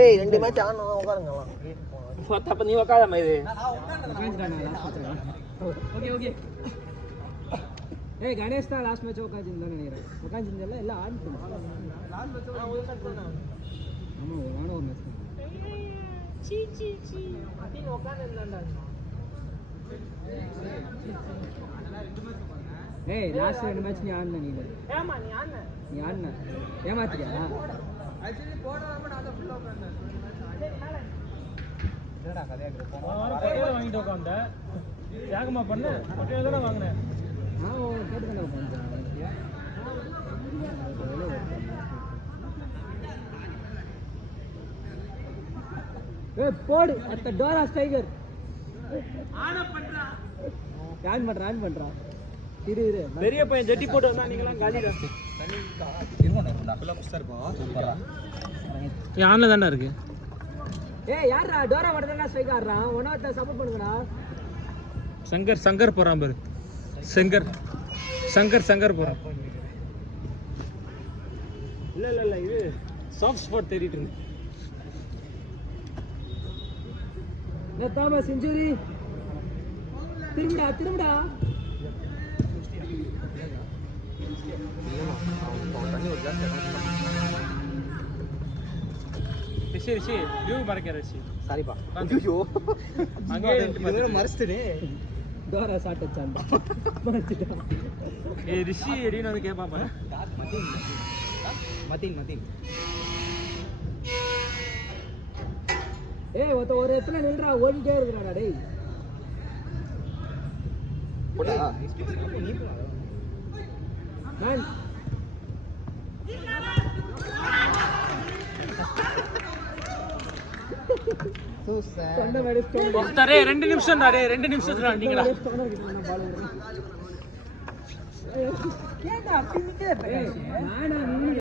ஏய் ரெண்டு மேட்ச் ஆனா உட்காருங்கலாம் அப்ப நீ உட்காராம இது ஓகே ஓகே ஏய் கணேஷ் தான் லாஸ்ட் மேட்ச் உட்கார்ந்திருந்தான்னு நினைக்கிறேன் உட்கார்ந்திருந்தல எல்லாம் ஆடிட்டு லாஸ்ட் மேட்ச் ஆமா ஒரு மேட்ச் சீ சீ சீ அப்படியே உட்கார்ந்திருந்தான்டா ஏய் லாஸ்ட் ரெண்டு மேட்ச் நீ ஆடுன நீ ஏமா நீ ஆடுன ஏமாத்தியா ஆக்சுவலி போறதப்ப நான் தான் ஃபுல்லா உட்கார்ந்தேன் என்னடா கதையா போறோம் வாங்கிட்டு உட்கார்ந்த யாகமா பண்ண பட்டையில தான வாங்குனேன் நான் கேட்டுக்கணும் உட்கார்ந்தேன் ஏய் போடு அட்ட டோரா டைகர் ஆன பண்றா ஆன் பண்றா இரு பெரிய பையன் ஜெட்டி போட்டு வந்தா நீங்கலாம் காலிடா இருங்கடா ஃபுல்லா புஷ்டா இருக்கும் சூப்பரா ஏ ஆன்ல தான்டா இருக்கு ஏய் யாரா டோரா வடதா ஸ்ட்ரைக் ஆடுறா ஒனவத்த சப்போர்ட் பண்ணுங்கடா சங்கர் போறான் பாரு சங்கர் போறான் இல்ல இது சாஃப்ட் ஸ்பாட் தேடிட்டு இருக்கு நத்தாம செஞ்சுரி திரும்புடா ரிஷி வியூ மறக்க ரிஷி சாரிப்பா ஐயோ அங்கே இது மறச்சிட்டே டோரா ஷாட் அடிச்சான்டா மறச்சிட்டா ஏய் ரிஷி எடின்னு வந்து கேட்பான் பாரு மதீன் ஏய் ஒரு இடத்துல நில்றா ஓடிட்டே இருக்கறடா டேய் போடா மேன் சொன்ன மேடி ஒருத்தரே 2 நிமிஷம் டா 2 நிமிஷத்துல நீங்கடா கேடா பின்னிட்டே பேசு நானா